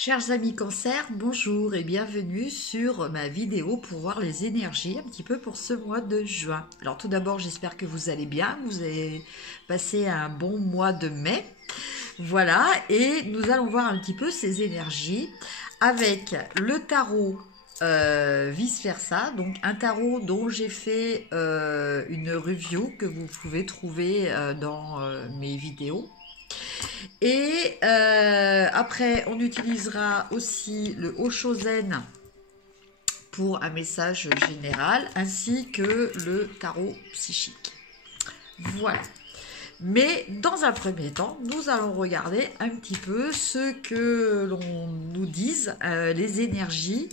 Chers amis cancer, bonjour et bienvenue sur ma vidéo pour voir les énergies un petit peu pour ce mois de juin. Alors tout d'abord, j'espère que vous allez bien, vous avez passé un bon mois de mai. Voilà, et nous allons voir un petit peu ces énergies avec le tarot vice versa, donc un tarot dont j'ai fait une review que vous pouvez trouver dans mes vidéos. Et après, on utilisera aussi le Oshozen pour un message général, ainsi que le tarot psychique. Voilà. Mais dans un premier temps, nous allons regarder un petit peu ce que l'on nous dise, les énergies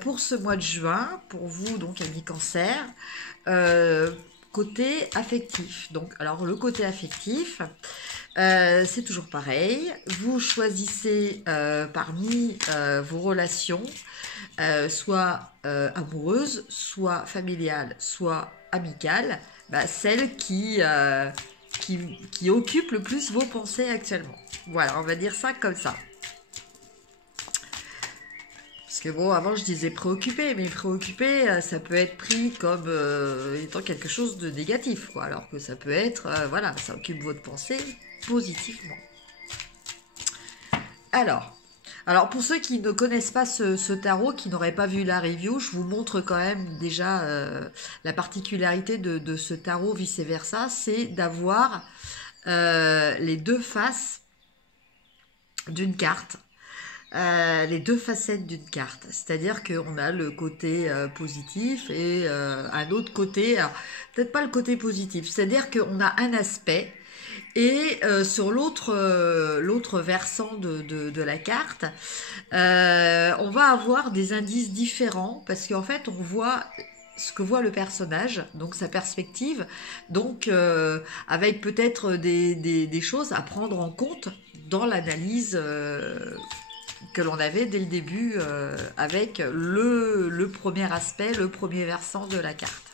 pour ce mois de juin, pour vous, donc, amis cancer, côté affectif. Donc, alors, le côté affectif, c'est toujours pareil. Vous choisissez parmi vos relations, soit amoureuses, soit familiales, soit amicales, celle qui occupe le plus vos pensées actuellement. Voilà, on va dire ça comme ça. Parce que bon, avant je disais préoccupé, mais préoccupé, ça peut être pris comme étant quelque chose de négatif, quoi. Alors que ça peut être, voilà, ça occupe votre pensée positivement. Alors pour ceux qui ne connaissent pas ce tarot, qui n'auraient pas vu la review, je vous montre quand même déjà la particularité de ce tarot vice-versa, c'est d'avoir les deux faces d'une carte. Les deux facettes d'une carte. C'est-à-dire qu'on a le côté positif et un autre côté, alors peut-être pas le côté positif, c'est-à-dire qu'on a un aspect et sur l'autre versant de la carte, on va avoir des indices différents parce qu'en fait on voit ce que voit le personnage, donc sa perspective, donc avec peut-être des choses à prendre en compte dans l'analyse que l'on avait dès le début avec le premier aspect, le premier versant de la carte.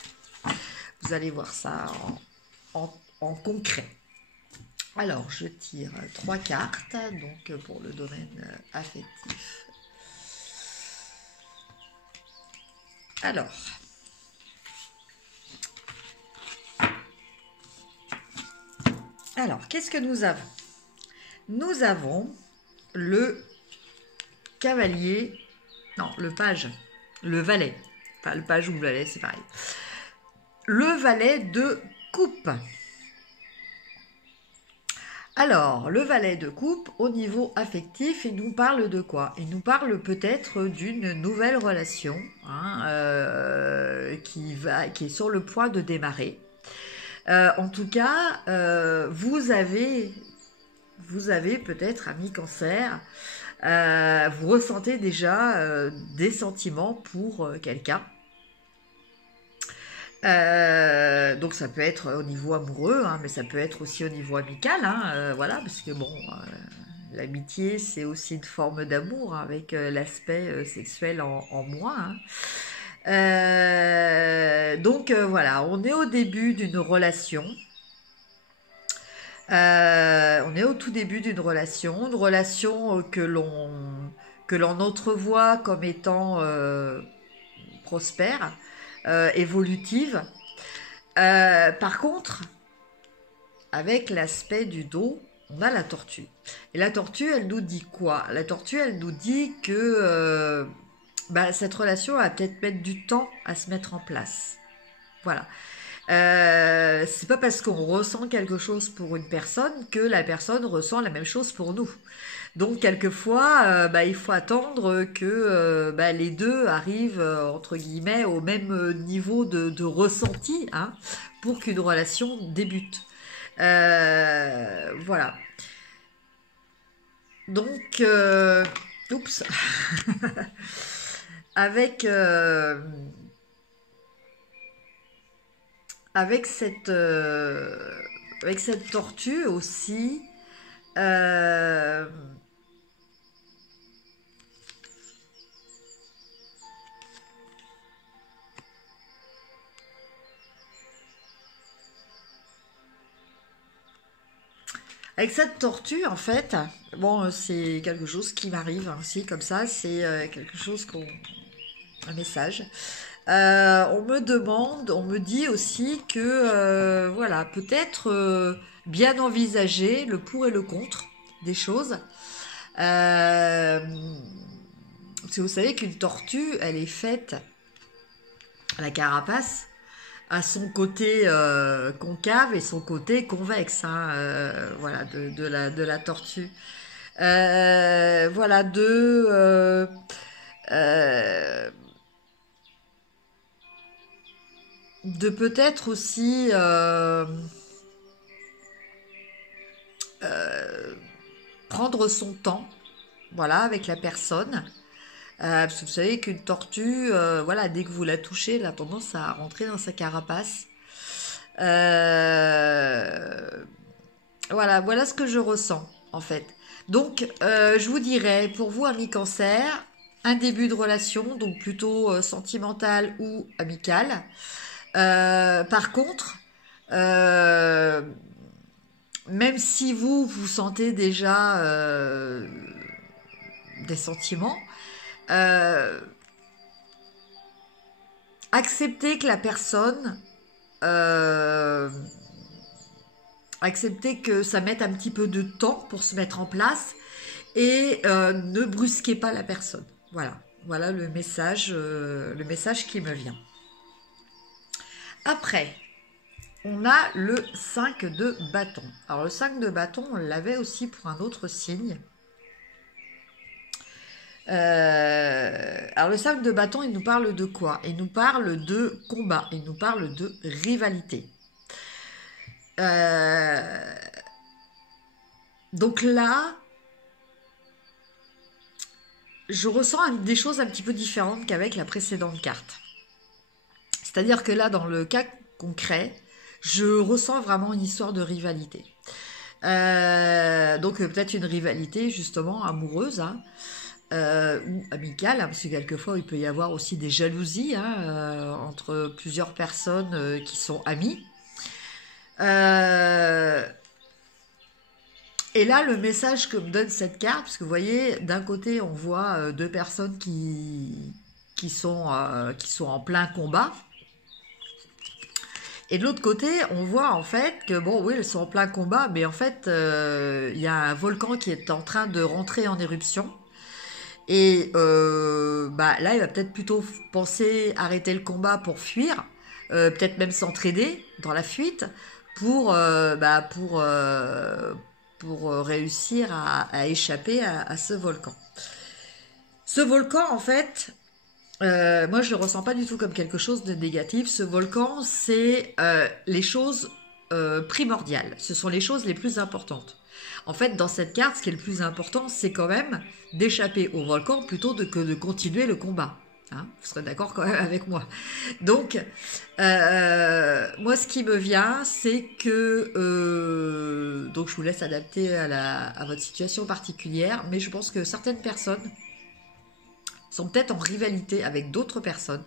Vous allez voir ça en concret. Alors, je tire 3 cartes, donc pour le domaine affectif. Alors, qu'est-ce que nous avons? Nous avons le cavalier, non, le page, le valet. Enfin, le page ou le valet, c'est pareil. Le valet de coupe. Alors, le valet de coupe, au niveau affectif, il nous parle de quoi? Il nous parle peut-être d'une nouvelle relation hein, qui est sur le point de démarrer. En tout cas, vous avez peut-être, ami cancer, vous ressentez déjà des sentiments pour quelqu'un. Donc ça peut être au niveau amoureux, hein, mais ça peut être aussi au niveau amical, hein, voilà, parce que bon, l'amitié c'est aussi une forme d'amour hein, avec l'aspect sexuel en moins. Hein. Donc voilà, on est au début d'une relation. On est au tout début d'une relation que l'on entrevoit comme étant prospère, évolutive. Par contre, avec l'aspect du dos, on a la tortue. Et la tortue, elle nous dit quoi? La tortue, elle nous dit que cette relation va peut-être mettre du temps à se mettre en place. Voilà. C'est pas parce qu'on ressent quelque chose pour une personne que la personne ressent la même chose pour nous. Donc quelquefois, il faut attendre que les deux arrivent entre guillemets au même niveau de ressenti hein, pour qu'une relation débute. Voilà. Donc, oups, avec avec cette tortue aussi. Euh, Avec cette tortue, en fait, bon, c'est quelque chose qui m'arrive ainsi, comme ça, c'est quelque chose qu'on... un message. On me demande, on me dit aussi que, voilà, peut-être bien envisager le pour et le contre des choses. Parce que vous savez qu'une tortue, elle est faite, la carapace, à son côté concave et son côté convexe, hein, voilà, de la tortue. Voilà, euh, de peut-être aussi prendre son temps, voilà, avec la personne. Parce que vous savez qu'une tortue, voilà, dès que vous la touchez, elle a tendance à rentrer dans sa carapace. Euh, voilà, voilà ce que je ressens, en fait. Donc, je vous dirais, pour vous, ami cancer, un début de relation, donc plutôt sentimental ou amical. Par contre, euh, même si vous, vous sentez déjà des sentiments, euh, acceptez que la personne, euh, acceptez que ça mette un petit peu de temps pour se mettre en place et ne brusquez pas la personne. Voilà, voilà le message qui me vient. Après, on a le 5 de bâton. Alors le 5 de bâton, on l'avait aussi pour un autre signe. Alors le 5 de bâton, il nous parle de quoi? Il nous parle de combat, il nous parle de rivalité. Donc là, je ressens des choses un petit peu différentes qu'avec la précédente carte. C'est-à-dire que là, dans le cas concret, je ressens vraiment une histoire de rivalité. Donc peut-être une rivalité justement amoureuse, hein, ou amicale, hein, parce que quelquefois il peut y avoir aussi des jalousies, hein, entre plusieurs personnes qui sont amies. Euh, et là, le message que me donne cette carte, parce que vous voyez, d'un côté, on voit deux personnes qui sont en plein combat. Et de l'autre côté, on voit en fait que, bon, oui, elles sont en plein combat, mais en fait, il y a un volcan qui est en train de rentrer en éruption. Et bah, là, il va peut-être plutôt penser arrêter le combat pour fuir, peut-être même s'entraider dans la fuite pour réussir à échapper à ce volcan. Ce volcan, en fait, moi, je le ressens pas du tout comme quelque chose de négatif. Ce volcan, c'est les choses primordiales. Ce sont les choses les plus importantes. En fait, dans cette carte, ce qui est le plus important, c'est quand même d'échapper au volcan plutôt que de continuer le combat. Hein, vous serez d'accord quand même avec moi. Donc, moi, ce qui me vient, c'est que donc je vous laisse adapter à votre situation particulière, mais je pense que certaines personnes sont peut-être en rivalité avec d'autres personnes.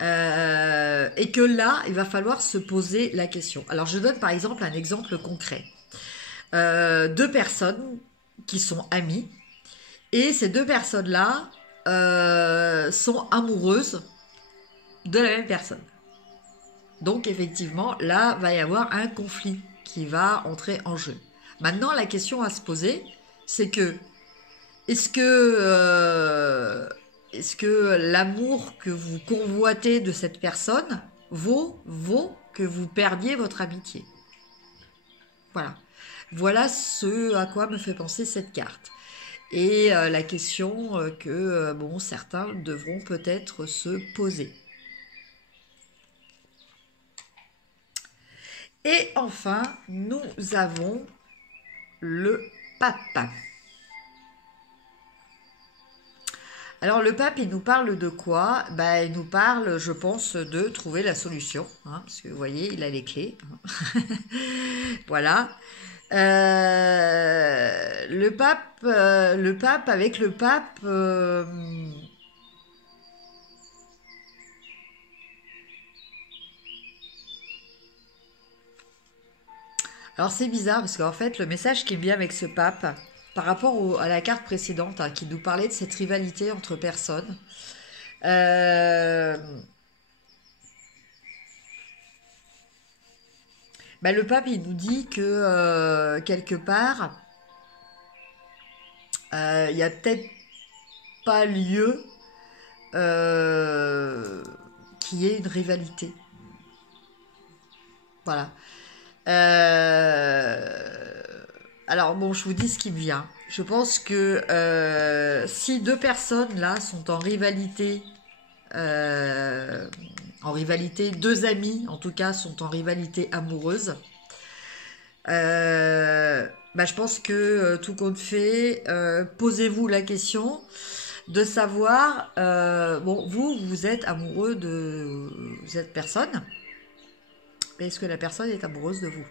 Et que là, il va falloir se poser la question. Alors, je donne par exemple un exemple concret. Deux personnes qui sont amies, et ces deux personnes-là sont amoureuses de la même personne. Donc, effectivement, là, va y avoir un conflit qui va entrer en jeu. Maintenant, la question à se poser, c'est que est-ce que, est-ce que l'amour que vous convoitez de cette personne vaut que vous perdiez votre amitié? Voilà. Voilà ce à quoi me fait penser cette carte. Et la question que bon, certains devront peut-être se poser. Et enfin, nous avons le pape. Alors le pape, il nous parle de quoi? Bah, il nous parle, je pense, de trouver la solution, hein, parce que vous voyez, il a les clés. Hein. Voilà. Le pape, avec le pape, Alors c'est bizarre parce qu'en fait, le message qui vient avec ce pape, par rapport à la carte précédente, hein, qui nous parlait de cette rivalité entre personnes, euh, bah, le pape, il nous dit que quelque part, il n'y a peut-être pas lieu qu'il y ait une rivalité. Voilà. Euh, alors bon, je vous dis ce qui me vient. Je pense que si deux personnes là sont en rivalité, deux amis en tout cas sont en rivalité amoureuse, bah, je pense que tout compte fait, posez-vous la question de savoir, bon, vous êtes amoureux de cette personne, mais est-ce que la personne est amoureuse de vous?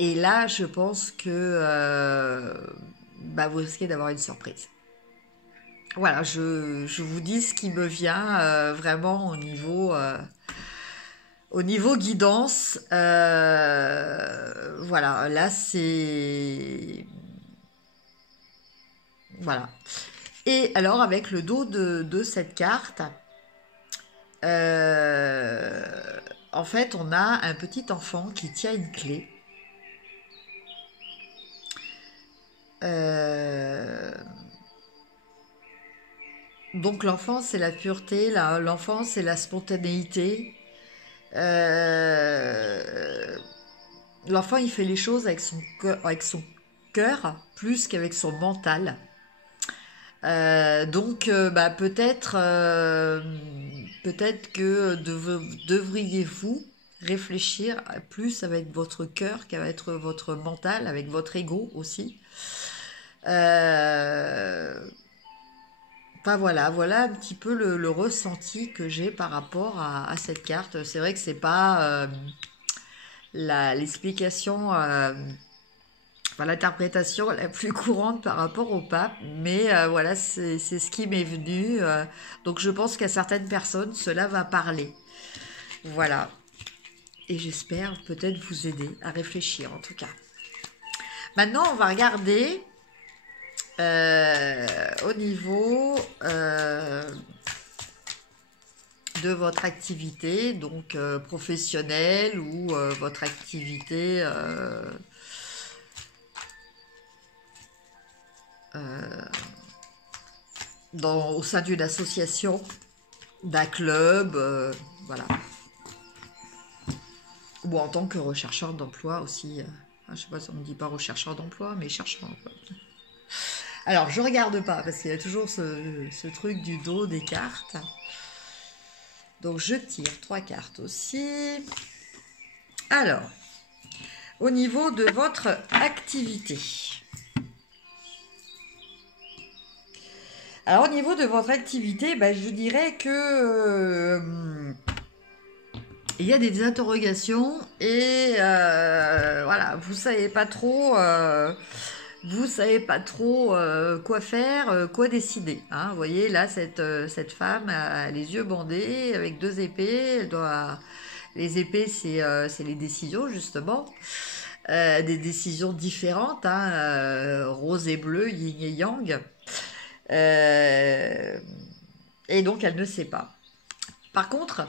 Et là, je pense que bah, vous risquez d'avoir une surprise. Voilà, je vous dis ce qui me vient vraiment au niveau guidance. Voilà, là c'est... Voilà. Et alors, avec le dos de cette carte, euh, en fait, on a un petit enfant qui tient une clé. Euh, donc l'enfant, c'est la pureté, l'enfant, c'est la spontanéité. Euh, L'enfant, il fait les choses avec son cœur plus qu'avec son mental. Donc, bah, peut-être que devriez-vous réfléchir plus avec votre cœur qu'avec votre mental, avec votre ego aussi. Euh, Enfin voilà un petit peu le ressenti que j'ai par rapport à cette carte. C'est vrai que c'est pas l'explication, enfin, l'interprétation la plus courante par rapport au pape, mais voilà, c'est ce qui m'est venu. Donc je pense qu'à certaines personnes, cela va parler. Voilà. Et j'espère peut-être vous aider à réfléchir en tout cas. Maintenant, on va regarder au niveau de votre activité, donc professionnelle ou votre activité au sein d'une association, d'un club, voilà. Ou en tant que rechercheur d'emploi aussi. Je sais pas si on ne dit pas rechercheur d'emploi, mais chercheur d'emploi. Alors, je regarde pas, parce qu'il y a toujours ce truc du dos des cartes. Donc, je tire 3 cartes aussi. Alors, au niveau de votre activité. Alors, au niveau de votre activité, bah, je dirais que... il y a des interrogations et voilà, vous savez pas trop quoi faire, quoi décider. Hein. Vous voyez là, cette femme a les yeux bandés avec 2 épées. Les épées, c'est les décisions justement, des décisions différentes, hein, rose et bleu, yin et yang. Euh, et donc elle ne sait pas. Par contre,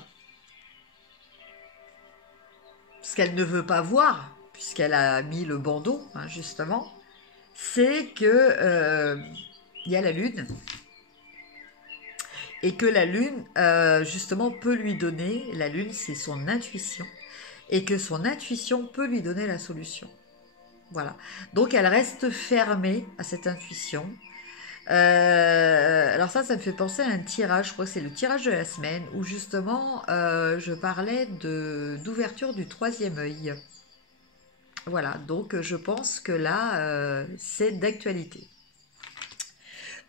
ce qu'elle ne veut pas voir, puisqu'elle a mis le bandeau, hein, justement, c'est que il y a la lune et que la lune justement peut lui donner, la lune c'est son intuition, et que son intuition peut lui donner la solution. Voilà. Donc elle reste fermée à cette intuition. Alors ça me fait penser à un tirage, je crois que c'est le tirage de la semaine, où justement je parlais d'ouverture du 3e œil. Voilà, donc je pense que là, c'est d'actualité.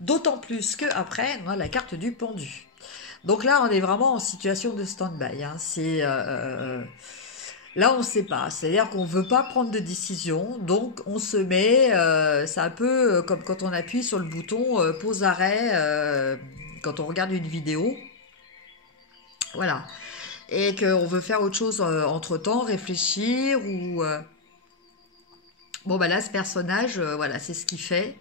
D'autant plus que après, on a la carte du pendu. Donc là, on est vraiment en situation de stand-by. Hein. Là, on ne sait pas. C'est-à-dire qu'on ne veut pas prendre de décision, donc on se met. C'est un peu comme quand on appuie sur le bouton pause arrêt quand on regarde une vidéo. Voilà. et qu'on veut faire autre chose entre-temps, réfléchir ou... Bon, bah là, ce personnage, voilà, c'est ce qu'il fait.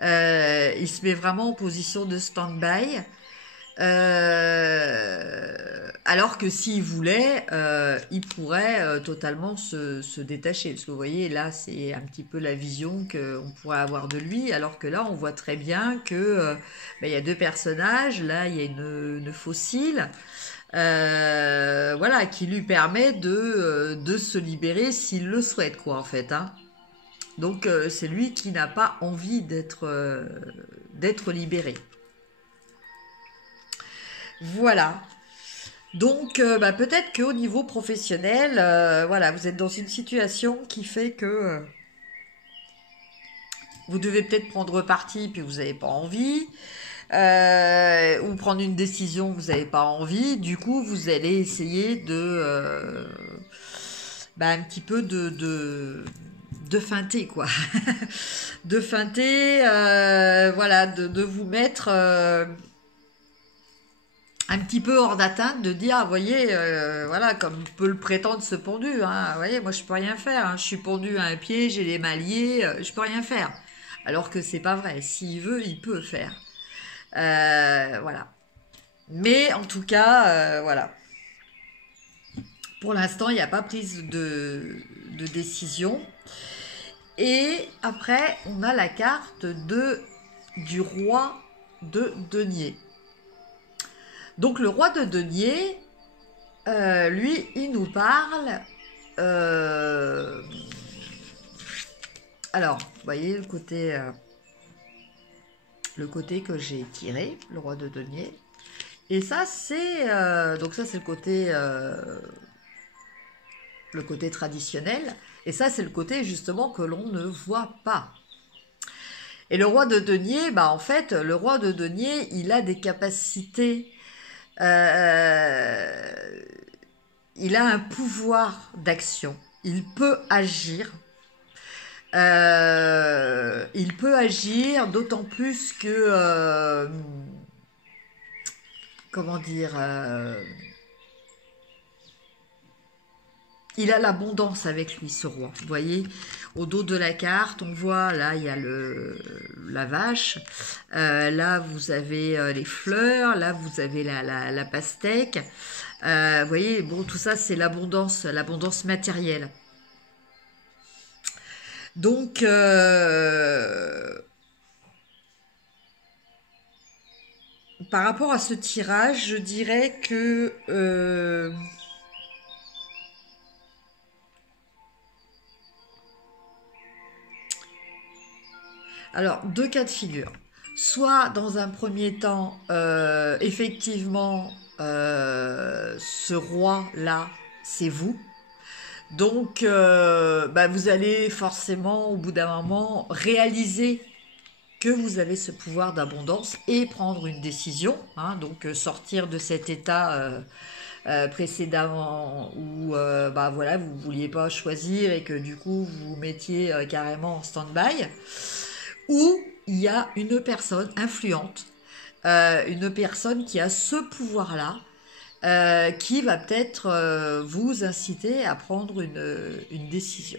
Il se met vraiment en position de stand-by. Alors que s'il voulait, il pourrait totalement se détacher. Parce que vous voyez, là, c'est un petit peu la vision qu'on pourrait avoir de lui. Alors que là, on voit très bien que il y a deux personnages. Là, il y a une fossile. Voilà, qui lui permet de se libérer s'il le souhaite, quoi, en fait. Hein. Donc, c'est lui qui n'a pas envie d'être libéré. Voilà. Donc, peut-être qu'au niveau professionnel, voilà, vous êtes dans une situation qui fait que vous devez peut-être prendre parti puis vous n'avez pas envie, ou prendre une décision que vous n'avez pas envie. Du coup, vous allez essayer un petit peu de feinter, quoi. De feinter, voilà, de vous mettre... un petit peu hors d'atteinte de dire, vous voyez, voilà, comme peut le prétendre ce pendu, hein, vous voyez, moi je peux rien faire, hein, je suis pendu à un pied, j'ai les mains liées, je peux rien faire. Alors que c'est pas vrai, s'il veut, il peut faire. Voilà. Mais en tout cas, voilà. Pour l'instant, il n'y a pas prise de décision. Et après, on a la carte du roi de denier. Donc le roi de denier, lui, il nous parle... alors, vous voyez le côté que j'ai tiré, le roi de denier. Et ça, c'est... donc ça, c'est le côté traditionnel. Et ça, c'est le côté, justement, que l'on ne voit pas. Et le roi de denier, en fait, le roi de denier, il a des capacités... il a un pouvoir d'action. Il peut agir. Il peut agir d'autant plus que... comment dire... il a l'abondance avec lui, ce roi. Vous voyez, au dos de la carte, on voit, là, il y a la vache. Là, vous avez les fleurs. Là, vous avez la pastèque. Vous voyez, bon, tout ça, c'est l'abondance matérielle. Donc, par rapport à ce tirage, je dirais que... alors, deux cas de figure. Soit, dans un premier temps, effectivement, ce roi-là, c'est vous. Donc, vous allez forcément, au bout d'un moment, réaliser que vous avez ce pouvoir d'abondance et prendre une décision. Hein, donc, sortir de cet état précédemment où voilà, vous ne vouliez pas choisir et que du coup, vous vous mettiez carrément en stand-by. Ou il y a une personne influente, une personne qui a ce pouvoir-là, qui va peut-être vous inciter à prendre une décision.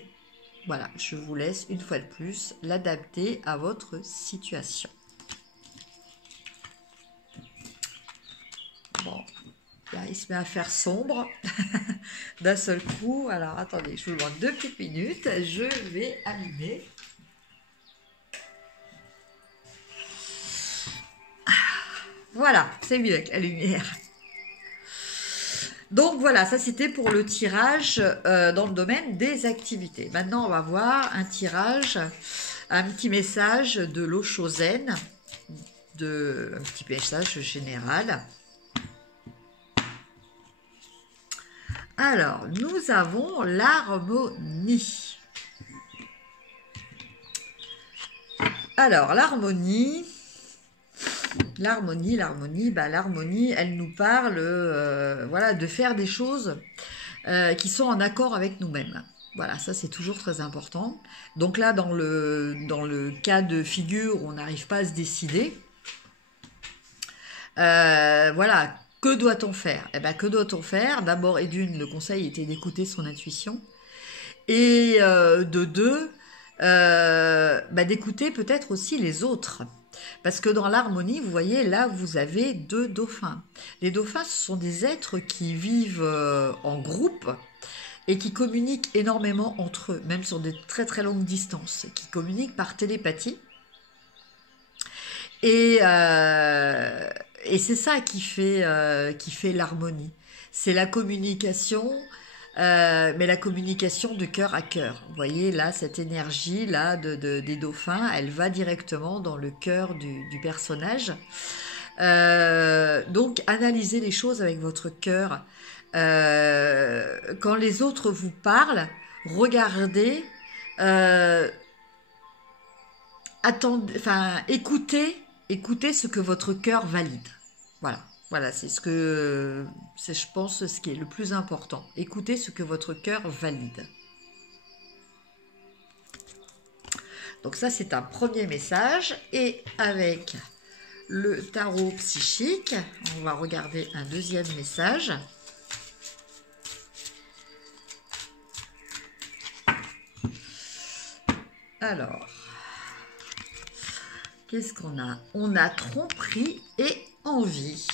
Voilà, je vous laisse une fois de plus l'adapter à votre situation. Bon, là il se met à faire sombre d'un seul coup. Alors attendez, je vous demande 2 petites minutes, je vais allumer. Voilà, c'est mieux avec la lumière. Donc voilà, ça c'était pour le tirage dans le domaine des activités. Maintenant, on va voir un tirage, un petit message de l'Oshozen, un petit message général. Alors, nous avons l'harmonie. Alors, l'harmonie, elle nous parle voilà, de faire des choses qui sont en accord avec nous-mêmes. Voilà, ça c'est toujours très important. Donc là, dans le cas de figure, on n'arrive pas à se décider. Voilà, Que doit-on faire? Eh ben, que doit-on faire? D'abord et d'une, le conseil était d'écouter son intuition. Et de deux, bah, d'écouter peut-être aussi les autres. Parce que dans l'harmonie, vous voyez, là, vous avez deux dauphins. Les dauphins, ce sont des êtres qui vivent en groupe et qui communiquent énormément entre eux, même sur des très très longues distances, qui communiquent par télépathie. Et, euh, et c'est ça qui fait l'harmonie. C'est la communication, mais la communication de cœur à cœur. Vous voyez là, cette énergie là des dauphins, elle va directement dans le cœur du personnage. Donc, analysez les choses avec votre cœur. Quand les autres vous parlent, regardez, euh, attendez, enfin, écoutez ce que votre cœur valide. Voilà. Voilà, c'est ce que c'est, je pense, ce qui est le plus important. Écoutez ce que votre cœur valide. Donc ça, c'est un premier message. Et avec le tarot psychique, on va regarder un deuxième message. Alors, qu'est-ce qu'on a? On a tromperie et envie.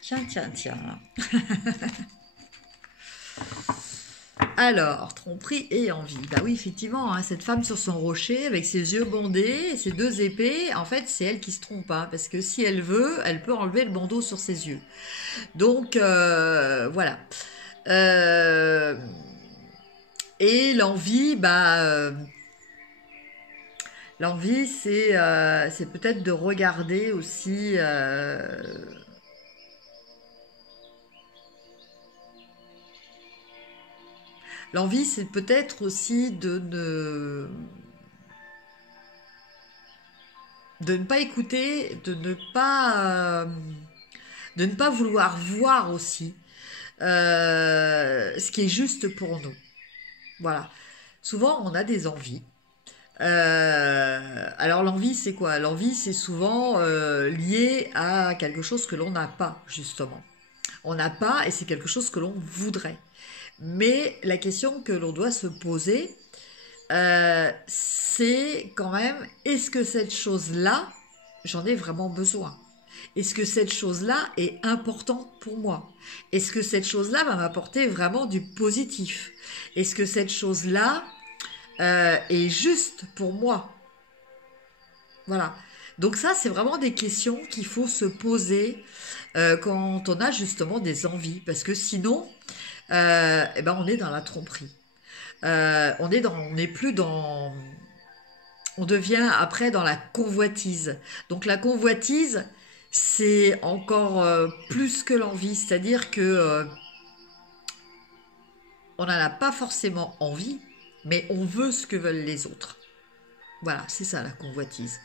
Tiens, tiens, tiens. Alors, tromperie et envie. Bah oui, effectivement, hein, cette femme sur son rocher, avec ses yeux bandés et ses deux épées, en fait, c'est elle qui se trompe. Hein, parce que si elle veut, elle peut enlever le bandeau sur ses yeux. Donc, voilà. Euh, et l'envie, l'envie, c'est peut-être de regarder aussi... l'envie, c'est peut-être aussi de ne pas écouter, de ne pas vouloir voir aussi ce qui est juste pour nous. Voilà. Souvent, on a des envies. Alors l'envie, c'est quoi? L'envie, c'est souvent lié à quelque chose que l'on n'a pas, justement. On n'a pas et c'est quelque chose que l'on voudrait. Mais la question que l'on doit se poser, c'est quand même, est-ce que cette chose-là, j'en ai vraiment besoin? Est-ce que cette chose-là est importante pour moi? Est-ce que cette chose-là va m'apporter vraiment du positif? Est-ce que cette chose-là est juste pour moi? Voilà. Donc ça, c'est vraiment des questions qu'il faut se poser quand on a justement des envies. Parce que sinon, eh ben on est dans la tromperie. On n'est plus dans, on devient après dans la convoitise. Donc la convoitise, c'est encore plus que l'envie, c'est-à-dire que on n'en a pas forcément envie, mais on veut ce que veulent les autres. Voilà, c'est ça la convoitise.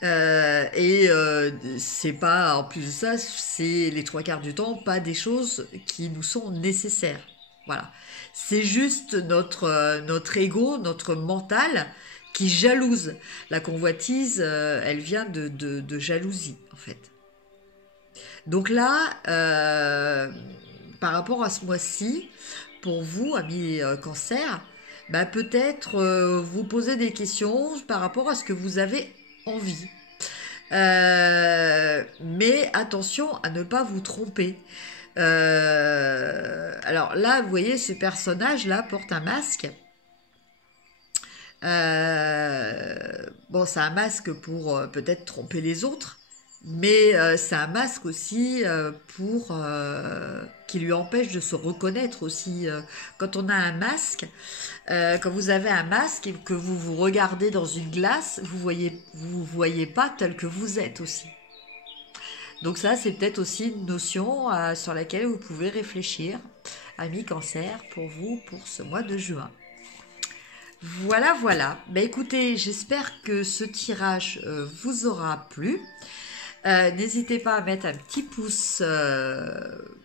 C'est pas, en plus de ça, c'est les trois quarts du temps pas des choses qui nous sont nécessaires. Voilà. C'est juste notre ego, notre mental qui jalouse. La convoitise, elle vient de jalousie, en fait. Donc là, par rapport à ce mois-ci, pour vous, amis cancer, bah peut-être vous poser des questions par rapport à ce que vous avez envie. Mais attention à ne pas vous tromper. Alors là, vous voyez, ce personnage-là porte un masque. Bon, c'est un masque pour peut-être tromper les autres, mais c'est un masque aussi pour qui lui empêche de se reconnaître aussi. Quand on a un masque, quand vous avez un masque et que vous vous regardez dans une glace, vous voyez pas tel que vous êtes aussi. Donc ça, c'est peut-être aussi une notion sur laquelle vous pouvez réfléchir, amis cancer, pour vous, pour ce mois de juin. Voilà, voilà. Ben écoutez, j'espère que ce tirage vous aura plu. N'hésitez pas à mettre un petit pouce,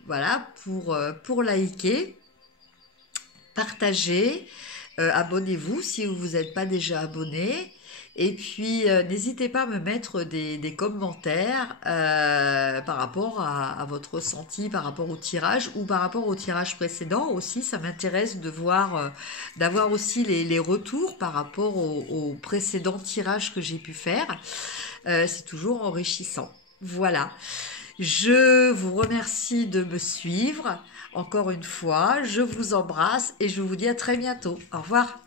voilà, pour liker, partager, abonnez-vous si vous n'êtes pas déjà abonné. Et puis, n'hésitez pas à me mettre des commentaires par rapport à votre ressenti, par rapport au tirage ou par rapport au tirage précédent aussi. Ça m'intéresse de voir, d'avoir aussi les retours par rapport au précédent tirage que j'ai pu faire. C'est toujours enrichissant. Voilà. Je vous remercie de me suivre. Encore une fois, je vous embrasse et je vous dis à très bientôt. Au revoir.